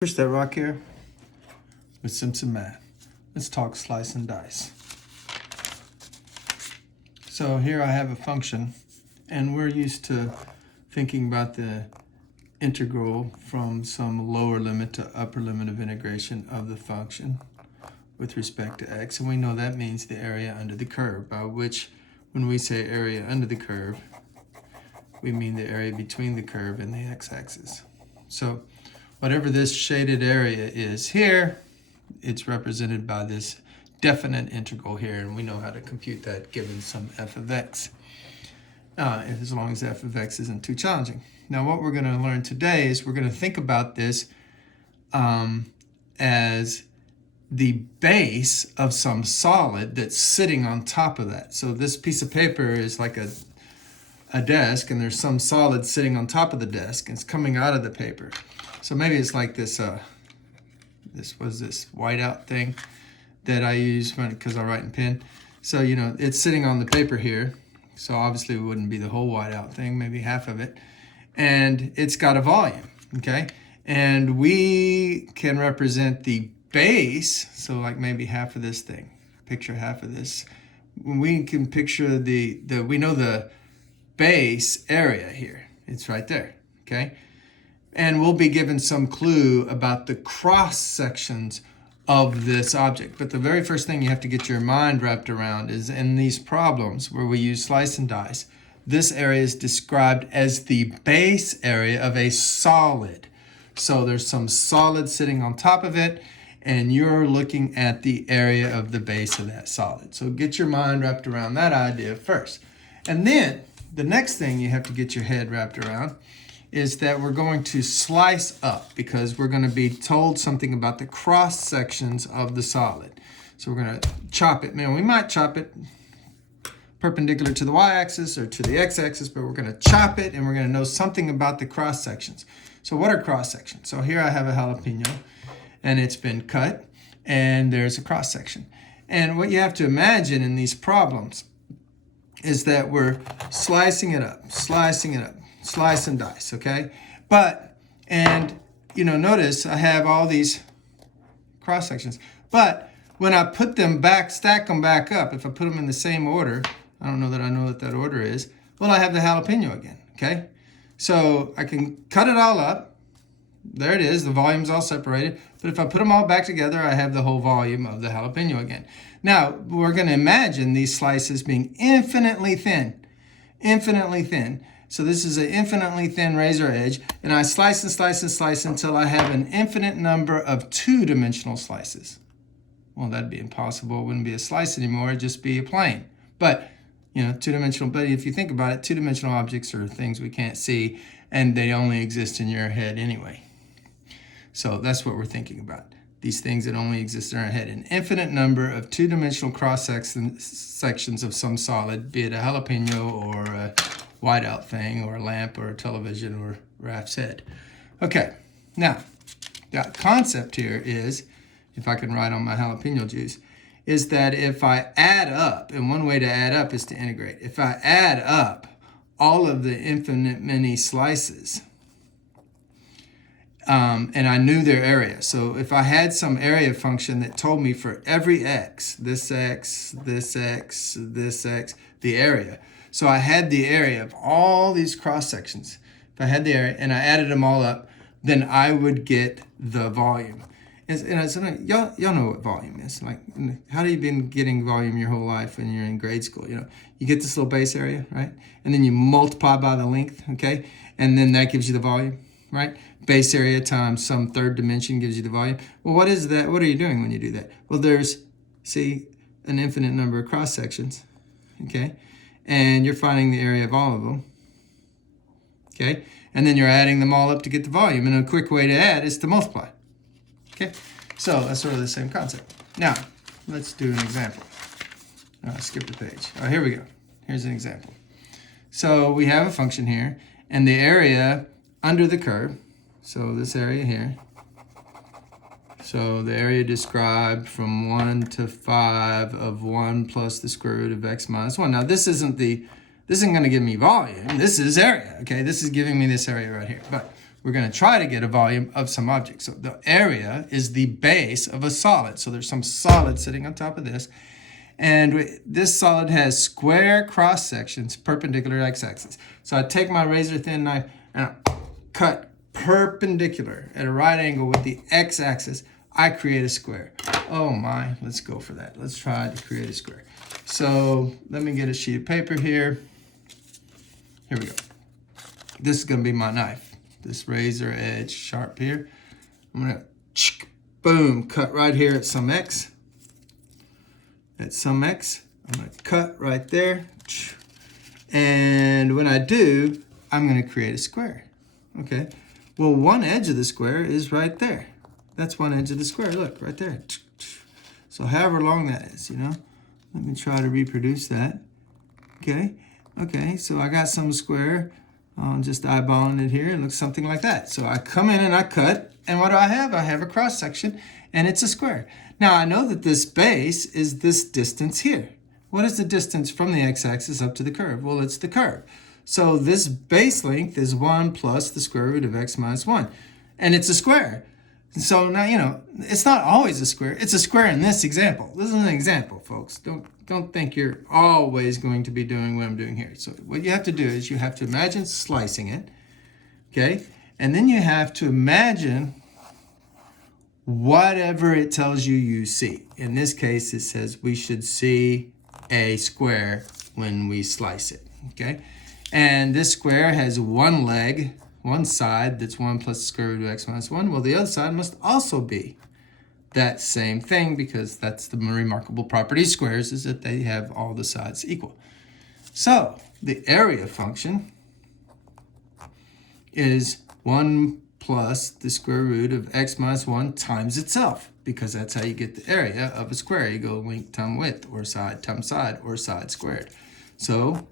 Push that rock here with Simpson math. Let's talk slice and dice. So here I have a function, and we're used to thinking about the integral from some lower limit to upper limit of integration of the function with respect to x, and we know that means the area under the curve, by which when we say area under the curve, we mean the area between the curve and the x-axis. So whatever this shaded area is here, it's represented by this definite integral here, and we know how to compute that given some f of x, as long as f of x isn't too challenging. Now what we're going to learn today is we're going to think about this as the base of some solid that's sitting on top of that. So this piece of paper is like a desk, and there's some solid sitting on top of the desk, and it's coming out of the paper. So maybe it's like this whiteout thing that I use because I write in pen. So, you know, it's sitting on the paper here. So obviously it wouldn't be the whole whiteout thing, maybe half of it. And it's got a volume, okay? And we can represent the base, so like maybe half of this thing. Picture half of this. We can picture we know the base area here. It's right there, okay? And we'll be given some clue about the cross sections of this object. But the very first thing you have to get your mind wrapped around is in these problems where we use slice and dice, this area is described as the base area of a solid. So there's some solid sitting on top of it, and you're looking at the area of the base of that solid. So get your mind wrapped around that idea first. And then the next thing you have to get your head wrapped around is that we're going to slice up, because we're going to be told something about the cross sections of the solid. So we're going to chop it. Now we might chop it perpendicular to the y-axis or to the x-axis, but we're going to chop it, and we're going to know something about the cross sections. So what are cross sections? So here I have a jalapeno, and it's been cut, and there's a cross section. And what you have to imagine in these problems is that we're slicing it up, slice and dice, okay? And you know, notice I have all these cross sections, but when I put them back, stack them back up, if I put them in the same order, I don't know that I know what that order is, well, I have the jalapeno again, okay? So I can cut it all up. There it is, the volume's all separated. But if I put them all back together, I have the whole volume of the jalapeno again. Now, we're going to imagine these slices being infinitely thin, infinitely thin. So this is an infinitely thin razor edge, and I slice and slice and slice until I have an infinite number of two-dimensional slices. Well, that'd be impossible. It wouldn't be a slice anymore. It'd just be a plane. But, you know, two-dimensional, but if you think about it, two-dimensional objects are things we can't see, and they only exist in your head anyway. So that's what we're thinking about. These things that only exist in our head. An infinite number of two-dimensional cross-sections of some solid, be it a jalapeno or a whiteout thing or a lamp or a television or Raph's head. Okay, now, the concept here is, if I can write on my jalapeno juice, is that if I add up, and one way to add up is to integrate. If I add up all of the infinite many slices, and I knew their area. So if I had some area function that told me for every x, this x, this x, this x, the area. So I had the area of all these cross sections. If I had the area and I added them all up, then I would get the volume. And y'all know what volume is. Like, how have you been getting volume your whole life when you're in grade school? You know, you get this little base area, right? And then you multiply by the length, okay? And then that gives you the volume, right? Base area times some third dimension gives you the volume. Well, what is that? What are you doing when you do that? Well, there's, see, an infinite number of cross sections, okay? And you're finding the area of all of them, okay? And then you're adding them all up to get the volume. And a quick way to add is to multiply, okay? So that's sort of the same concept. Now, let's do an example. Skip the page. Oh, here we go. Here's an example. So we have a function here, and the area under the curve, so this area here, so the area described from 1 to 5 of 1 plus the square root of x minus 1. Now this isn't going to give me volume. This is area, okay? This is giving me this area right here. But we're going to try to get a volume of some object. So the area is the base of a solid. So there's some solid sitting on top of this. And this solid has square cross sections perpendicular to x-axis. So I take my razor thin knife and I cut perpendicular at a right angle with the x-axis. I create a square. Oh my, let's go for that. Let's try to create a square. So let me get a sheet of paper here. Here we go. This is going to be my knife. This razor edge sharp here. I'm going to, boom, cut right here at some x. At some x. I'm going to cut right there. And when I do, I'm going to create a square. Okay. Well, one edge of the square is right there. That's one edge of the square. Look, right there. So however long that is, you know. Let me try to reproduce that. Okay. Okay, so I got some square. I'm just eyeballing it here. It looks something like that. So I come in and I cut. And what do I have? I have a cross section, and it's a square. Now, I know that this base is this distance here. What is the distance from the x-axis up to the curve? Well, it's the curve. So this base length is 1 plus the square root of x minus 1. And it's a square. So now, you know, it's not always a square. It's a square in this example. This is an example, folks. Don't think you're always going to be doing what I'm doing here. So what you have to do is you have to imagine slicing it, okay? And then you have to imagine whatever it tells you you see. In this case, it says we should see a square when we slice it, okay? And this square has one leg, one side that's 1 plus the square root of x minus 1. Well, the other side must also be that same thing, because that's the remarkable property of squares, is that they have all the sides equal. So the area function is 1 plus the square root of x minus 1 times itself, because that's how you get the area of a square. You go length times width, or side times side, or side squared. So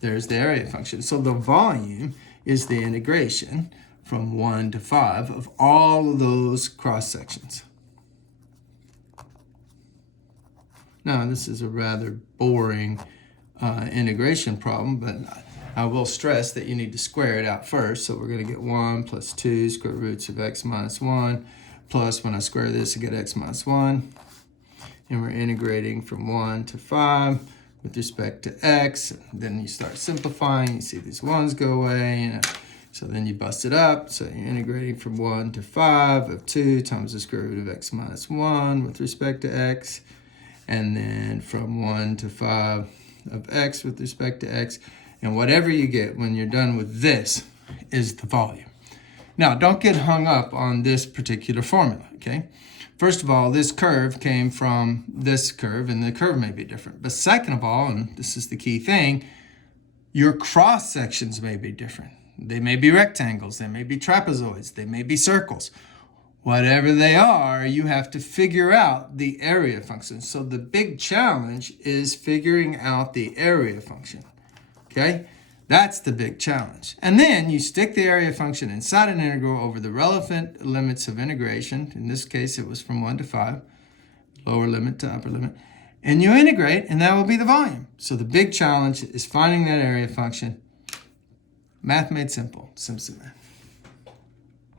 there's the area function. So the volume is the integration from 1 to 5 of all of those cross sections. Now, this is a rather boring integration problem, but I will stress that you need to square it out first. So we're going to get 1 plus 2 square roots of x minus 1, plus when I square this, I get x minus 1. And we're integrating from 1 to 5 with respect to x. Then you start simplifying. You see these 1's go away. So then you bust it up. So you're integrating from 1 to 5 of 2 times the square root of x minus 1 with respect to x. And then from 1 to 5 of x with respect to x. And whatever you get when you're done with this is the volume. Now, don't get hung up on this particular formula, okay? First of all, this curve came from this curve, and the curve may be different. But second of all, and this is the key thing, your cross sections may be different. They may be rectangles, they may be trapezoids, they may be circles. Whatever they are, you have to figure out the area function. So the big challenge is figuring out the area function, okay? That's the big challenge. And then you stick the area function inside an integral over the relevant limits of integration. In this case, it was from 1 to 5, lower limit to upper limit. And you integrate, and that will be the volume. So the big challenge is finding that area function. Math made simple. Simpson math.